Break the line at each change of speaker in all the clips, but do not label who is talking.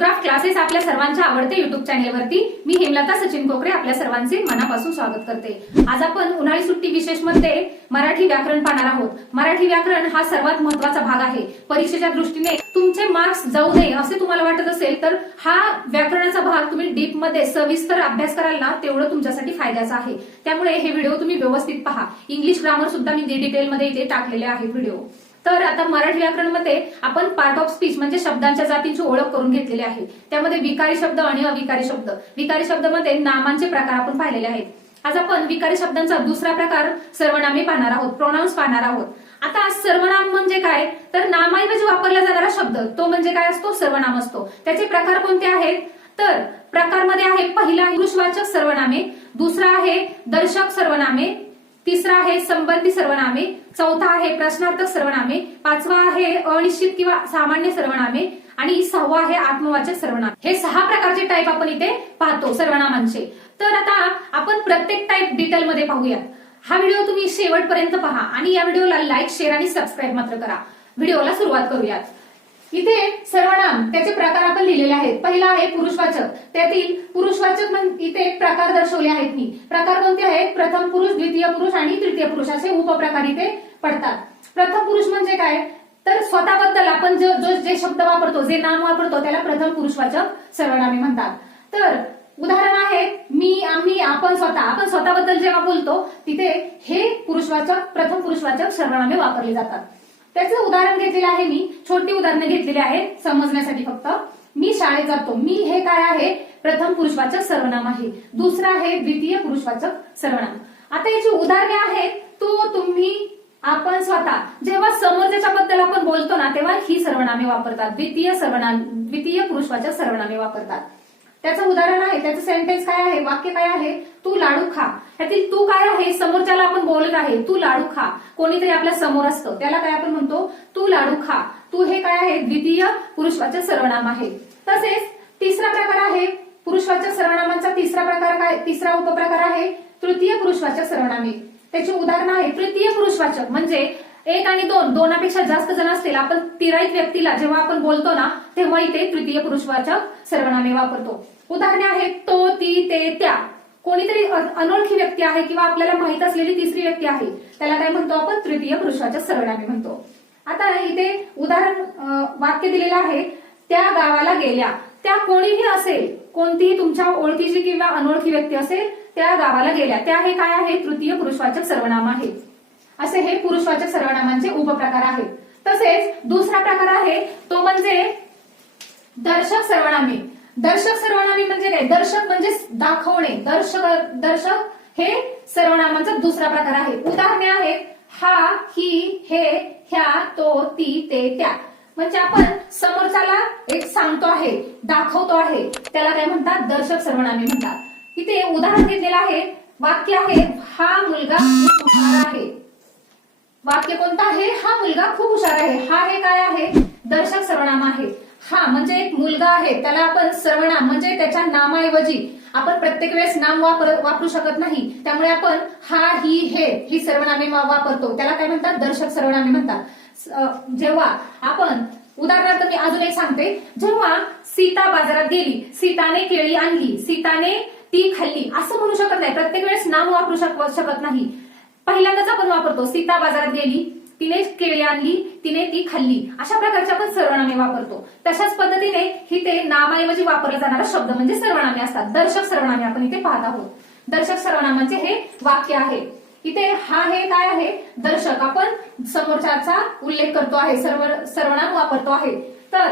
वर्डक्राफ्ट classes आपल्या सर्वांच्या आवडते युट्यूब चॅनेलवरती मी हेमलता सचिन कोकरे आपल्या सर्वांचे मनापासून स्वागत करते. आज आपण उन्हाळी सुट्टी विशेषमध्ये मराठी व्याकरण पाहणार आहोत. मराठी व्याकरण हा सर्वात महत्त्वाचा भाग आहे. परीक्षेच्या दृष्टीने तुमचे मार्क्स जाऊ नये असे तुम्हाला वाटत असेल तर हा व्याकरणाचा भाग तुम्ही डीपमध्ये सविस्तर अभ्यास कराल ना तेवढं तुमच्यासाठी फायद्याचं आहे. त्यामुळे हे व्हिडिओ तुम्ही व्यवस्थित पहा. इंग्लिश ग्रामर सुद्धा मी डिटेलमध्ये इथे टाकलेले आहे व्हिडिओ. तर आता मराठी व्याकरणमध्ये आपण पार्ट ऑफ स्पीच म्हणजे शब्दांच्या जातींची ओळख करून घेतलेली आहे. त्यामध्ये विकारी शब्द आणि अविकारी शब्द. विकारी शब्दामध्ये नामांचे प्रकार आपण पाहिलेले आहेत. आज आपण विकारी शब्दांचा दुसरा प्रकार सर्वनामे पाहणार आहोत प्रोनाऊन्स पाहणार आहोत. आता सर्वनाम म्हणजे काय? तर नामाऐवजी वापरला जाणारा शब्द तो म्हणजे काय असतो? सर्वनाम असतो. त्याचे प्रकार कोणते आहेत? तर प्रकारमध्ये आहे पहिला पुरुषवाचक सर्वनामे दुसरा आहे दर्शक सर्वनामे तिसरा आहे संबंधी सर्वनामे. चौथा आहे प्रश्नार्थक सर्वनामे. पाचवा आहे अनिश्चित किंवा सामान्य सर्वनामे. आणि सहावा आहे आत्मवाचक सर्वनाम. हे सहा प्रकारचे टाईप आपण इथे पाहतो सर्वनामांचे. तर आता आपण प्रत्येक टाईप डिटेलमध्ये पाहूयात. हा व्हिडिओ तुम्ही शेवटपर्यंत पहा आणि या व्हिडिओला लाईक शेअर आणि सबस्क्राईब मात्र करा. व्हिडिओला सुरुवात करूयात. इथे सर्वनाम त्याचे प्रकार आपण लिहिलेले आहेत. पहिला आहे पुरुषवाचक. त्यातील पुरुषवाचक इथे प्रकार दर्शवले आहेत मी. प्रकार कोणते आहेत? प्रथम पुरुष द्वितीय पुरुष आणि तृतीय पुरुष असे उपप्रकार इथे पडतात. प्रथम पुरुष म्हणजे काय? तर स्वतःबद्दल आपण जो जो- जे शब्द वापरतो जे नाम वापरतो त्याला प्रथम पुरुषवाचक सर्वनामे म्हणतात. तर उदाहरण आहे मी आम्ही आपण स्वतः. आपण स्वतःबद्दल जेव्हा बोलतो तिथे हे पुरुषवाचक प्रथम पुरुषवाचक सर्वनामे वापरले जातात. त्याचं उदाहरण घेतलेलं आहे मी. छोटी उदाहरणं घेतलेली आहेत समजण्यासाठी फक्त. मी शाळेत जातो. मी हे काय आहे? प्रथम पुरुषवाचक सर्वनाम आहे. दुसरं आहे द्वितीय पुरुषवाचक सर्वनाम. आता याची उदाहरणे आहेत. तो तुम्ही आपण स्वतः. जेव्हा समोरच्या बद्दल आपण बोलतो ना तेव्हा ही सर्वनामे वापरतात. द्वितीय सर्वनाम द्वितीय पुरुषवाचक सर्वनामे वापरतात. त्याचं उदाहरण आहे त्याचं सेंटेन्स काय आहे वाक्य काय आहे? तू लाडू खा. त्यातील तू काय आहे समोरच्याला आपण बोलत आहे तू लाडू खा. कोणीतरी आपल्यासमोर असतं. त्याला काय आपण म्हणतो? तू लाडू खा. तू हे काय आहे? द्वितीय पुरुषवाचक सर्वनाम आहे. तसेच तिसरा प्रकार आहे पुरुषवाचक सर्वनामांचा तिसरा प्रकार काय तिसरा उपप्रकार आहे तृतीय पुरुषवाचक सर्वनामे त्याची उदाहरणं आहे तृतीय पुरुषवाचक. म्हणजे एक आणि दोन दोनापेक्षा जास्त जण असतील. आपण तिराईत व्यक्तीला जेव्हा आपण बोलतो ना तेव्हा इथे तृतीय पुरुषवाचक सर्वनामे वापरतो. उदाहरणे आहेत तो ती ते त्या. कोणीतरी अनोळखी व्यक्ती आहे किंवा आपल्याला माहीत असलेली तिसरी व्यक्ती आहे. त्याला काय म्हणतो आपण? तृतीय पुरुषाच्या सर्वनामे म्हणतो. आता इथे उदाहरण वाक्य दिलेलं आहे त्या गावाला गेल्या. त्या कोणीही असेल कोणतीही तुमच्या ओळखीची किंवा अनोळखी व्यक्ती असेल त्या गावाला गेल्या. त्या हे काय आहे? तृतीय पुरुषवाचक सर्वनाम आहे. असे हे पुरुषवाचक सर्वनामांचे उपप्रकार आहेत. तसेच दुसरा प्रकार आहे तो म्हणजे दर्शक सर्वनामे. दर्शक सर्वनामी म्हणजे काय? दर्शक म्हणजे दाखवणे. दर्शक दर्शक हे सर्वनामांचा दुसरा प्रकार आहे. उदाहरणे आहेत हा ही हे ह्या तो ती ते त्या. म्हणजे आपण समोरच्याला एक सांगतो आहे दाखवतो आहे. त्याला काय म्हणतात? दर्शक सर्वनामे म्हणतात. इथे उदाहरण घेतलेलं आहे वाक्य आहे हा मुलगा आहे. वाक्य कोणतं आहे? हा मुलगा खूप हुशार आहे. हा हे काय आहे? दर्शक सर्वनाम आहे. हा म्हणजे एक मुलगा आहे. त्याला आपण सर्वनाम म्हणजे त्याच्या नामाऐवजी आपण प्रत्येक वेळेस नाम वापर वापरू शकत नाही. त्यामुळे आपण हा ही हे ही सर्वनामे वापरतो. त्याला काय म्हणतात? दर्शक सर्वनामे म्हणतात. जेव्हा आपण उदाहरणार्थ मी अजून एक सांगते. जेव्हा सीता बाजारात गेली सीताने केळी आणली सीताने ती खाल्ली असं म्हणू शकत नाही. प्रत्येक वेळेस नाम वापरू शक- शकत नाही. पहिल्यांदाच आपण वापरतो. सीता बाजारात गेली तिने केळी आणली तिने ती खाल्ली. अशा प्रकारचे आपण सर्वनामे वापरतो. तशाच पद्धतीने इथे नामाऐवजी वापरला जाणारा शब्द म्हणजे सर्वनामे असतात. दर्शक सर्वनामे आपण इथे पाहत आहोत. दर्शक सर्वनामांचे हे वाक्य आहे. इथे हा हे काय आहे? दर्शक. आपण समोरच्याचा उल्लेख करतो आहे. सर्व सर्वनाम वापरतो आहे. तर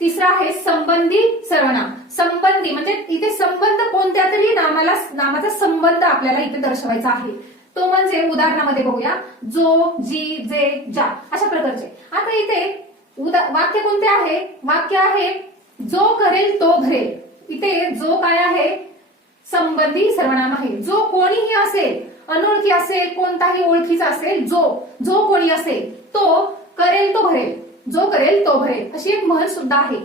तिसरा आहे संबंधी सर्वनाम संबंधी म्हणजे इथे संबंध कोणत्या तरी नामाला नामाचा संबंध आपल्याला इथे दर्शवायचा आहे. तो म्हणजे उदाहरणामध्ये बघूया. जो जी जे ज्या अशा प्रकारचे. आता इथे उदा वाक्य कोणते आहे? वाक्य आहे जो करेल तो भरेल इथे जो काय आहे? संबंधी सर्वनाम आहे. जो कोणीही असेल अनोळखी असेल कोणताही ओळखीचा असेल जो जो कोणी असेल तो करेल तो भरेल जो करेल तो भरेल अशी एक म्हण सुद्धा आहे.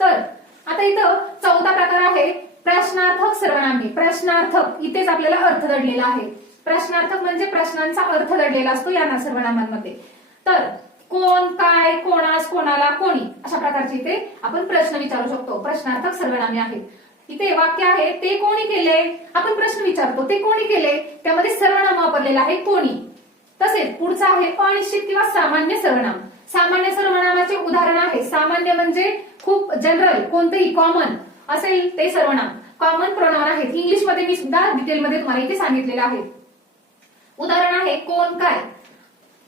तर आता इथं चौथा प्रकार आहे प्रश्नार्थक सर्वनामे प्रश्नार्थक इथेच आपल्याला अर्थ दडलेला आहे. प्रश्नार्थक म्हणजे प्रश्नांचा अर्थ दडलेला असतो या सर्वनामांमध्ये. तर कोण काय कोणास कोणाला कोणी अशा प्रकारचे इथे आपण प्रश्न विचारू शकतो. प्रश्नार्थक सर्वनामे आहेत इथे वाक्य आहे ते कोणी केले? आपण प्रश्न विचारतो ते कोणी केले? त्यामध्ये सर्वनाम वापरलेलं आहे कोणी. तसेच पुढचा आहे अनिश्चित किंवा सामान्य सर्वनाम. सामान्य सर्वनामाचे उदाहरण आहे. सामान्य म्हणजे खूप जनरल कोणतेही कॉमन असेल ते सर्वनाम. कॉमन प्रोनाउन आहेत. इंग्लिशमध्ये मी सुद्धा डिटेलमध्ये तुम्हाला इथे सांगितलेलं आहे. उदाहरण आहे कोण काय?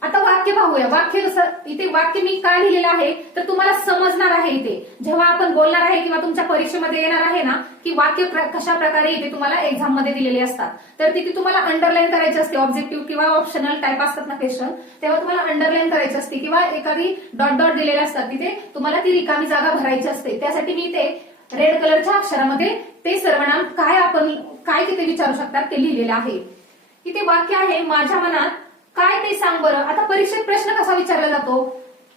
आता वाक्य पाहूया. वाक्य इथे वाक्य मी काय लिहिलेलं आहे तर तुम्हाला समजणार आहे इथे. जेव्हा आपण बोलणार आहे किंवा तुमच्या परीक्षेमध्ये येणार आहे ना की वाक्य कशा प्रकारे इथे तुम्हाला एक्झाममध्ये दिलेले असतात. तर तिथे तुम्हाला अंडरलाईन करायची असते ऑब्जेक्टिव्ह किंवा ऑप्शनल टाईप असतात ना क्वेश्चन तेव्हा तुम्हाला अंडरलाईन करायची असते किंवा एखादी डॉट डॉट दिलेले असतात. तिथे तुम्हाला ती रिकामी जागा भरायची असते. त्यासाठी मी इथे रेड कलरच्या अक्षरामध्ये ते सर्वनाम काय आपण काय तिथे विचारू शकतात ते लिहिलेलं आहे. इथे वाक्य आहे माझ्या मनात काय ते सांग बरं? आता परीक्षेत प्रश्न कसा विचारला जातो?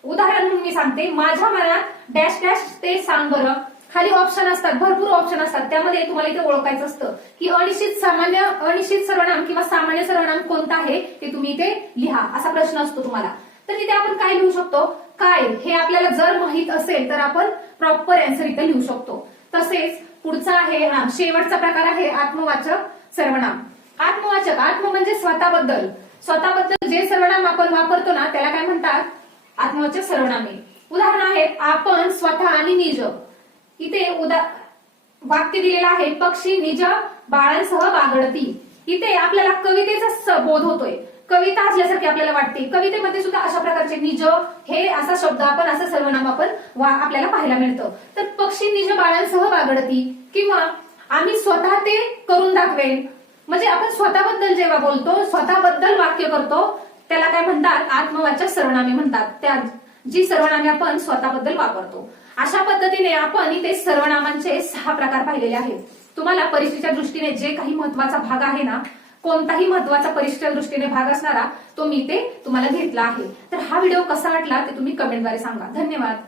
उदाहरण म्हणून मी सांगते. माझ्या मनात डॅश डॅश ते सांग बरं. खाली ऑप्शन असतात भरपूर ऑप्शन असतात. त्यामध्ये तुम्हाला इथे ओळखायचं असतं की अनिश्चित सामान्य अनिश्चित सर्वनाम किंवा सामान्य सर्वनाम कोणता आहे ते तुम्ही इथे लिहा. असा प्रश्न असतो तुम्हाला. तर इथे आपण काय लिहू शकतो? काय? हे आपल्याला जर माहीत असेल तर आपण प्रॉपर अँसर इथे लिहू शकतो. तसेच पुढचा आहे शेवटचा प्रकार आहे आत्मवाचक सर्वनाम. आत्मवाचक आत्म म्हणजे स्वतःबद्दल. स्वतःबद्दल जे सर्वनाम आपण वापरतो ना त्याला काय म्हणतात? आत्मवाचक सर्वनामे उदाहरण आहेत आपण स्वतः आणि निज. इथे उदा वाक्य दिलेलं आहे पक्षी निज बाळांसह बागडती. इथे आपल्याला कवितेचा बोध होतोय. कविता असल्यासारखी आपल्याला वाटते. कवितेमध्ये सुद्धा अशा प्रकारचे निज हे असा शब्द आपण असं सर्वनाम आपण वा- आपल्याला पाहायला मिळतं. तर पक्षी निज बाळांसह बागडती. किंवा आम्ही स्वतः ते करून दाखवेन. म्हणजे आपण स्वतःबद्दल जेव्हा बोलतो स्वतःबद्दल वाक्य करतो त्याला काय म्हणतात? आत्मवाचक सर्वनामे म्हणतात. त्या जी सर्वनामे आपण स्वतःबद्दल वापरतो. अशा पद्धतीने आपण इथे सर्वनामांचे सहा प्रकार पाहिलेले आहेत. तुम्हाला परीक्षेच्या दृष्टीने जे काही महत्त्वाचा भाग आहे ना कोणताही महत्त्वाचा परीक्षेच्या दृष्टीने भाग असणारा तो मी ते तुम्हाला घेतला आहे. तर हा व्हिडिओ कसा वाटला ते तुम्ही कमेंटद्वारे सांगा. धन्यवाद.